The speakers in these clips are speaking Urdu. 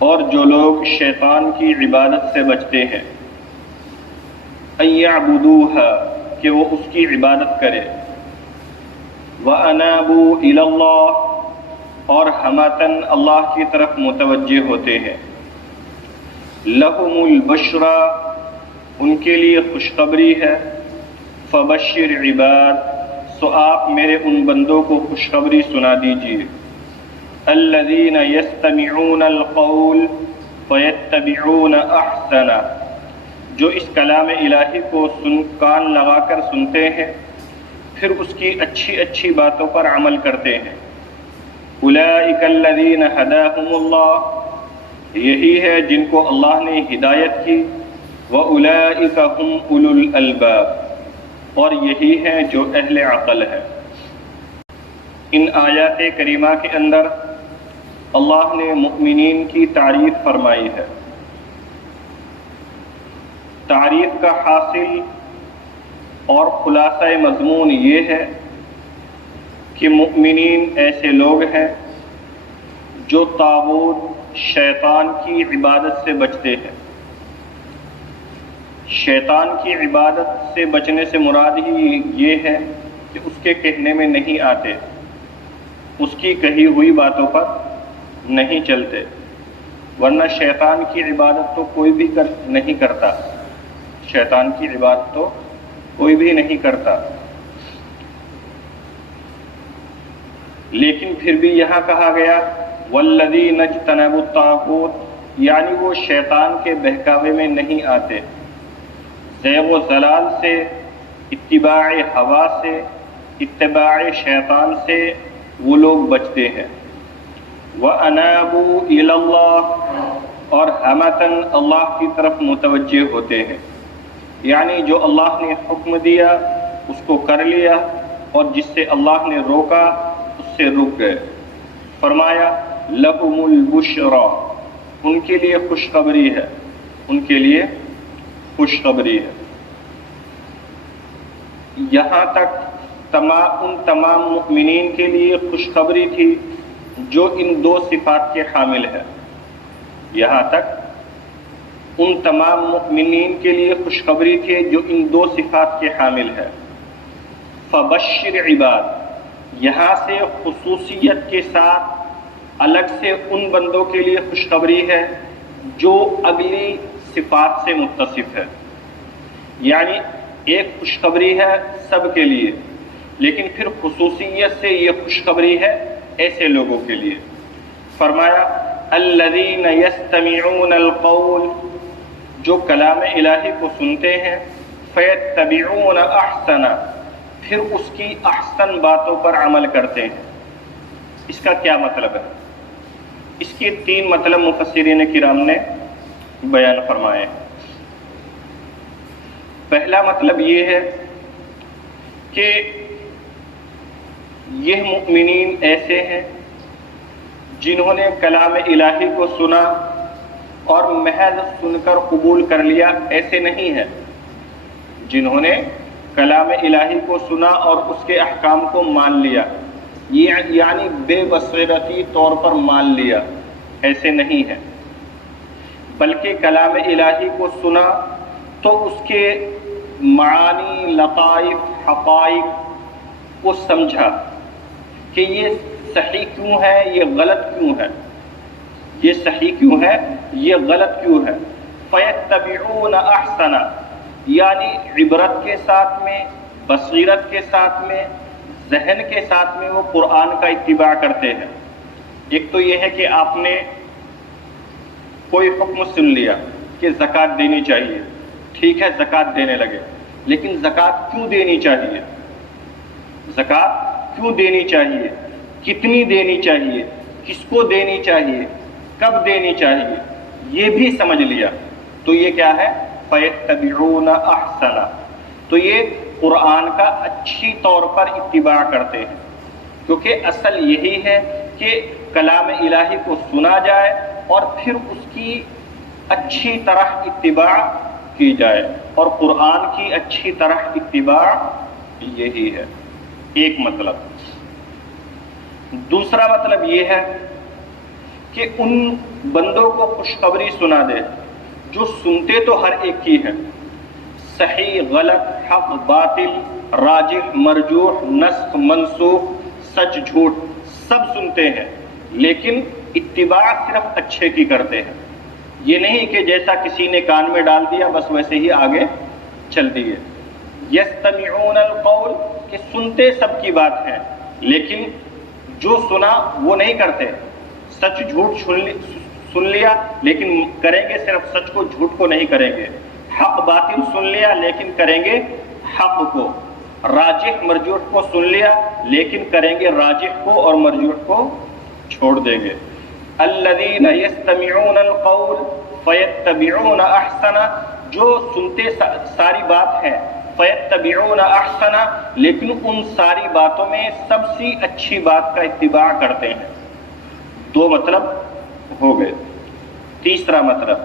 اور جو لوگ شیطان کی عبادت سے بچتے ہیں، ان یعبدوها کہ وہ اس کی عبادت کرے، وانابوا الی اللہ اور ہمتاً اللہ کی طرف متوجہ ہوتے ہیں، لہم البشرا ان کے لیے خوشخبری ہے، فبشر عباد سو آپ میرے ان بندوں کو خوشخبری سنا دیجیے، الذین یستمعون القول فیتبعون احسنہ جو اس کلام الہی کو کان لگا کر سنتے ہیں پھر اس کی اچھی اچھی باتوں پر عمل کرتے ہیں، اولئک الذین ہداہم اللہ یہی ہے جن کو اللہ نے ہدایت کی، وَأُولَئِكَ هُمْ أُولُو الْأَلْبَابِ اور یہی ہیں جو اہل عقل ہے۔ ان آیات کریمہ کے اندر اللہ نے مؤمنین کی تعریف فرمائی ہے۔ تعریف کا حاصل اور خلاصہ مضمون یہ ہے کہ مؤمنین ایسے لوگ ہیں جو طاغوت شیطان کی عبادت سے بچتے ہیں۔ شیطان کی عبادت سے بچنے سے مراد ہی یہ ہے کہ اس کے کہنے میں نہیں آتے، اس کی کہی ہوئی باتوں پر نہیں چلتے، ورنہ شیطان کی عبادت تو کوئی بھی نہیں کرتا، شیطان کی عبادت تو کوئی بھی نہیں کرتا، لیکن پھر بھی یہاں کہا گیا والذین اجتنبوا الطاغوت یعنی وہ شیطان کے بہکاوے میں نہیں آتے، زیغ و ضلال سے، اتباع ہوا سے، اتباع شیطان سے وہ لوگ بچتے ہیں، وَأَنَابُوا إِلَى اللَّهِ اور ہمتاً اللہ کی طرف متوجہ ہوتے ہیں، یعنی جو اللہ نے حکم دیا اس کو کر لیا اور جس سے اللہ نے روکا اس سے رک گئے۔ فرمایا لَهُمُ الْبُشْرَى ان کے لیے خوشخبری ہے، ان کے لیے خوشخبری ہے۔ یہاں تک ان تمام مؤمنین کے لیے خوشخبری تھی جو ان دو صفات کے حامل ہے۔ یہاں تک ان تمام مؤمنین کے لیے خوشخبری تھی جو ان دو صفات کے حامل ہے۔ فبشر عباد یہاں سے خصوصیت کے ساتھ الگ سے ان بندوں کے لیے خوشخبری ہے جو اگلی صفات سے متصف ہے، یعنی ایک خوشخبری ہے سب کے لیے، لیکن پھر خصوصیت سے یہ خوشخبری ہے ایسے لوگوں کے لیے۔ فرمایا الذین یستمعون القول جو کلام الہی کو سنتے ہیں، فیتبعون احسنہ پھر اس کی احسن باتوں پر عمل کرتے ہیں۔ اس کا کیا مطلب ہے؟ اس کے 3 مطلب مفسرین کرام نے بیان فرمائے ہیں۔ پہلا مطلب یہ ہے کہ یہ مؤمنین ایسے ہیں جنہوں نے کلام الہی کو سنا اور محض سن کر قبول کر لیا، ایسے نہیں ہیں۔ جنہوں نے کلام الہی کو سنا اور اس کے احکام کو مان لیا، یعنی بے بصیرتی طور پر مان لیا، ایسے نہیں ہیں، بلکہ کلام الہی کو سنا تو اس کے معانی، لطائف، حقائق کو سمجھا کہ یہ صحیح کیوں ہے، یہ غلط کیوں ہے، یہ صحیح کیوں ہے، یہ غلط کیوں ہے۔ فیتبعون احسنہ یعنی عبرت کے ساتھ میں، بصیرت کے ساتھ میں، ذہن کے ساتھ میں وہ قرآن کا اتباع کرتے ہیں۔ ایک تو یہ ہے کہ آپ نے کوئی حکم سن لیا کہ زکوٰۃ دینی چاہیے، ٹھیک ہے زکوٰۃ دینے لگے، لیکن زکوٰۃ کیوں دینی چاہیے، زکوٰۃ کیوں دینی چاہیے، کتنی دینی چاہیے، کس کو دینی چاہیے، کب دینی چاہیے، یہ بھی سمجھ لیا تو یہ کیا ہے؟ فَيَتَّبِعُونَ أَحْسَنَ تو یہ قرآن کا اچھی طور پر اتباع کرتے ہیں، کیونکہ اصل یہی ہے کہ کلام الہی کو سنا جائے اور پھر اس کی اچھی طرح اتباع کی جائے، اور قرآن کی اچھی طرح اتباع یہی ہے۔ ایک مطلب۔ دوسرا مطلب یہ ہے کہ ان بندوں کو خوشخبری سنا دے جو سنتے تو ہر ایک کی ہے، صحیح غلط، حق باطل، راجح مرجوح، نسخ منسوخ، سچ جھوٹ سب سنتے ہیں، لیکن اتباع صرف اچھے کی کرتے ہیں۔ یہ نہیں کہ جیسا کسی نے کان میں ڈال دیا بس ویسے ہی آگے چل دیے۔ یستمعون القول، کہ سنتے سب کی بات ہے لیکن جو سنا وہ نہیں کرتے، سچ جھوٹ سن لیا لیکن کریں گے صرف سچ کو، جھوٹ کو نہیں کریں گے، حق باطل سن لیا لیکن کریں گے حق کو، راجح مرجوح کو سن لیا لیکن کریں گے راجح کو اور مرجوح کو چھوڑ دیں گے۔ الذین یستمعون القول فیتبعون احسنہ، جو سنتے ساری بات ہے، فیتبعون احسنہ، لیکن ان ساری باتوں میں سب سے اچھی بات کا اتباع کرتے ہیں۔ دو مطلب ہو گئے۔ تیسرا مطلب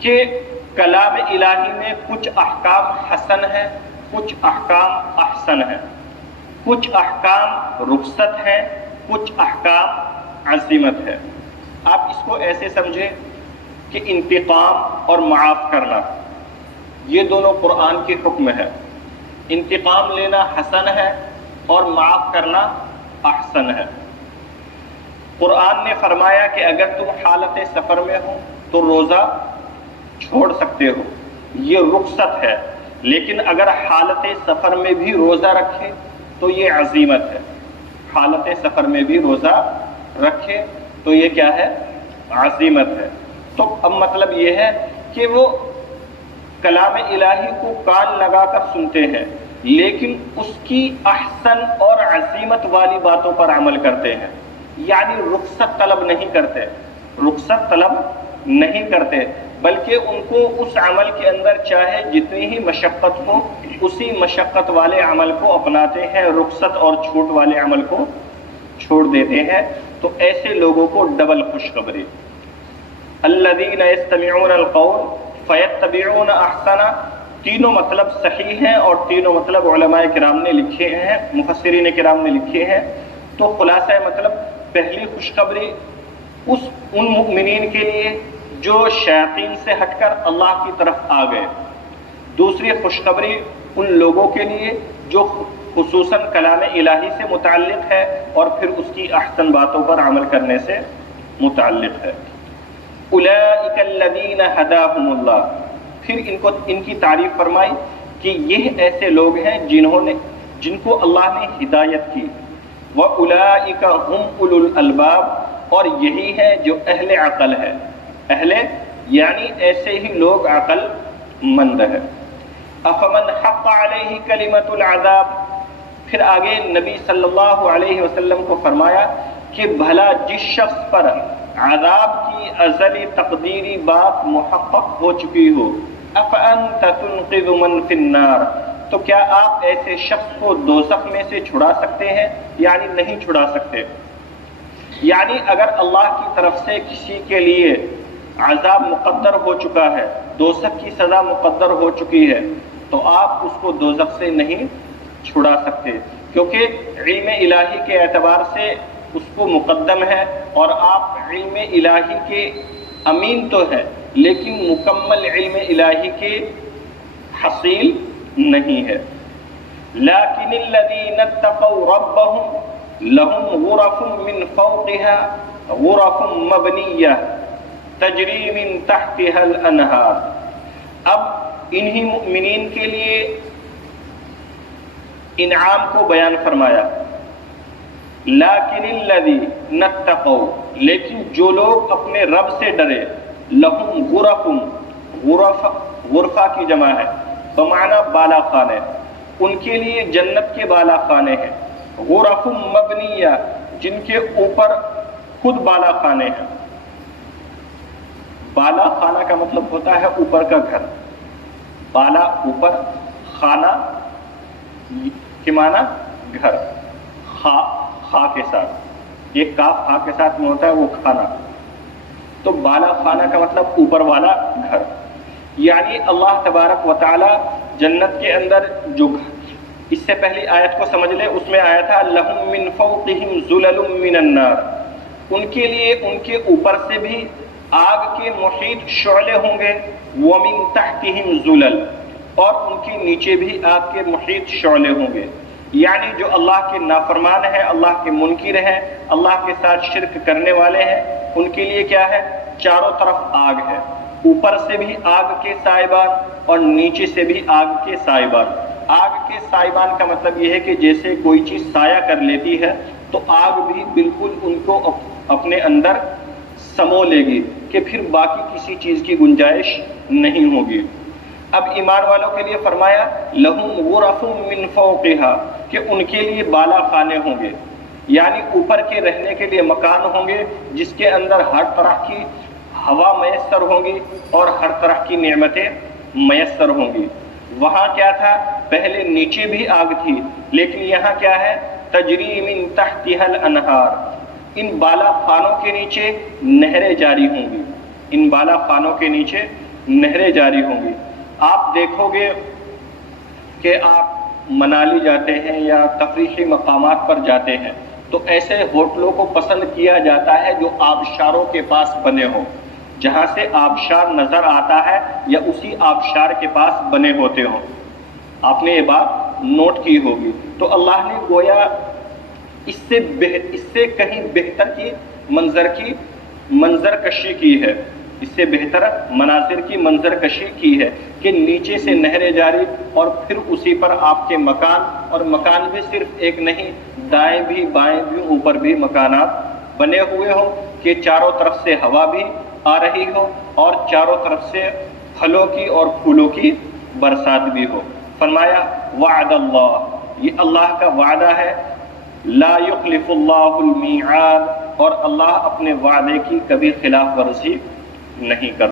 کہ کلام الہی میں کچھ احکام حسن ہے، کچھ احکام احسن ہے، کچھ احکام رخصت ہے، کچھ احکام عزیمت ہے۔ آپ اس کو ایسے سمجھیں کہ انتقام اور معاف کرنا یہ دونوں قرآن کے حکم ہے۔ انتقام لینا حسن ہے اور معاف کرنا احسن ہے۔ قرآن نے فرمایا کہ اگر تم حالت سفر میں ہو تو روزہ چھوڑ سکتے ہو، یہ رخصت ہے، لیکن اگر حالت سفر میں بھی روزہ رکھے تو یہ عزیمت ہے۔ حالت سفر میں بھی روزہ رکھے تو یہ کیا ہے؟ عزیمت ہے۔ تو اب مطلب یہ ہے کہ وہ کلام الہی کو کان لگا کر سنتے ہیں لیکن اس کی احسن اور عزیمت والی باتوں پر عمل کرتے ہیں، یعنی رخصت طلب نہیں کرتے، رخصت طلب نہیں کرتے، بلکہ ان کو اس عمل کے اندر چاہے جتنی ہی مشقت ہو اسی مشقت والے عمل کو اپناتے ہیں، رخصت اور چھوٹ والے عمل کو چھوڑ دیتے ہیں۔ تو ایسے لوگوں کو ڈبل خوشخبری۔ الذین یستمعون القول فیتبعون احسنہ، تینوں مطلب صحیح ہیں اور تینوں مطلب علماء کرام نے لکھے ہیں، مفسرین کرام نے لکھے ہیں۔ تو خلاصہ مطلب پہلی خوشخبری ان مؤمنین کے لیے جو شیاطین سے ہٹ کر اللہ کی طرف آ گئے، دوسری خوشخبری ان لوگوں کے لیے جو خصوصاً کلام الہی سے متعلق ہے اور پھر اس کی احسن باتوں پر عمل کرنے سے متعلق ہے۔ اولئک الذین ھداھم اللہ، پھر ان کی تعریف فرمائی کہ یہ ایسے لوگ ہیں جن کو اللہ نے ہدایت کی۔ وَأُولَئِكَ هُمْ أُولُو الْأَلْبَابِ، اور یہی ہے جو اہل عقل ہے، اہل یعنی ایسے ہی لوگ عقل مند ہے۔ أَفَمَنْ حَقَّ عَلَيْهِ كَلِمَةُ الْعَذَابِ، پھر آگے نبی صلی اللہ علیہ وسلم کو فرمایا کہ بھلا جس شخص پر عذاب کی ازلی تقدیری بات محقق ہو چکی ہو، أَفَأَنْتَ تُنْقِذُ مَنْ فِي النَّارِ، تو کیا آپ ایسے شخص کو دوزخ میں سے چھڑا سکتے ہیں؟ یعنی نہیں چھڑا سکتے۔ یعنی اگر اللہ کی طرف سے کسی کے لیے عذاب مقدر ہو چکا ہے، دوزخ کی سزا مقدر ہو چکی ہے، تو آپ اس کو دوزخ سے نہیں چھڑا سکتے، کیونکہ علم الہی کے اعتبار سے اس کو مقدم ہے، اور آپ علم الہی کے امین تو ہے لیکن مکمل علم الہی کے حصیل نہیں ہے۔ لیکن الذین اتقوا ربهم لهم غرف من فوقها غرف مبنیہ تجری من تحتها الانہار، اب انہی مؤمنین کے لیے انعام کو بیان فرمایا۔ لیکن الذین اتقوا، لیکن جو لوگ اپنے رب سے ڈرے، لہم غرف، غرفہ کی جمع ہے بمعنی بالا خانے، ان کے لیے جنت کے بالا خانے ہیں، غرف مبنیہ جن کے اوپر خود بالا خانے ہیں۔ بالا خانہ کا مطلب ہوتا ہے اوپر کا گھر، بالا اوپر، خانہ کے معنی گھر، خا کے ساتھ، یہ کاف خا کے ساتھ میں ہوتا ہے وہ کھانا، تو بالا خانہ کا مطلب اوپر والا گھر۔ یعنی اللہ تبارک و تعالی جنت کے اندر جو اس سے پہلی آیت کو سمجھ لے، اس میں آیا تھا لہم من فوقہم ظلل من النار، ان کے لیے ان کے اوپر سے بھی آگ کے محیط شعلے ہوں گے، وَمِن تَحْتِهِمْ ظُلَلٌ، اور ان کے نیچے بھی آگ کے محیط شعلے ہوں گے۔ یعنی جو اللہ کے نافرمان ہیں، اللہ کے منکر ہیں، اللہ کے ساتھ شرک کرنے والے ہیں، ان کے لیے کیا ہے؟ چاروں طرف آگ ہے، اوپر سے بھی آگ کے سائبان اور نیچے سے بھی آگ کے سائبان۔ آگ کے سائبان کا مطلب یہ ہے کہ جیسے کوئی چیز سایہ کر لیتی ہے تو آگ بھی بالکل ان کو اپنے اندر سمو لے گی کہ پھر باقی کسی چیز کی گنجائش نہیں ہوگی۔ اب ایمان والوں کے لیے فرمایا لَهُمْ غُرَفٌ مِّن فَوْقِهَا، کہ ان کے لیے بالا خانے ہوں گے، یعنی اوپر کے رہنے کے لیے مکان ہوں گے جس کے اندر ہر طرح کی ہوا میسر ہوں گی اور ہر طرح کی نعمتیں میسر ہوں گی۔ وہاں کیا تھا؟ پہلے نیچے بھی آگ تھی، لیکن یہاں کیا ہے؟ تجری من تحتها الانہار، ان بالا خانوں کے نیچے نہریں جاری ہوں گی، ان بالا خانوں کے نیچے نہریں جاری ہوں گی۔ آپ دیکھو گے کہ آپ منالی جاتے ہیں یا تفریحی مقامات پر جاتے ہیں تو ایسے ہوٹلوں کو پسند کیا جاتا ہے جو آبشاروں کے پاس بنے ہوں، جہاں سے آبشار نظر آتا ہے یا اسی آبشار کے پاس بنے ہوتے ہوں۔ آپ نے یہ بات نوٹ کی ہوگی۔ تو اللہ نے گویا اس سے کہیں بہتر کی منظر کشی کی ہے، اس سے بہتر مناظر کی منظر کشی کی ہے کہ نیچے سے نہریں جاری اور پھر اسی پر آپ کے مکان، اور مکان بھی صرف ایک نہیں، دائیں بھی بائیں بھی اوپر بھی مکانات بنے ہوئے ہوں کہ چاروں طرف سے ہوا بھی آ رہی ہو اور چاروں طرف سے پھلوں کی اور پھولوں کی برسات بھی ہو۔ فرمایا وعد اللہ، یہ اللہ کا وعدہ ہے، لا یخلف اللہ المیعاد، اور اللہ اپنے وعدے کی کبھی خلاف ورزی نہیں کرتا۔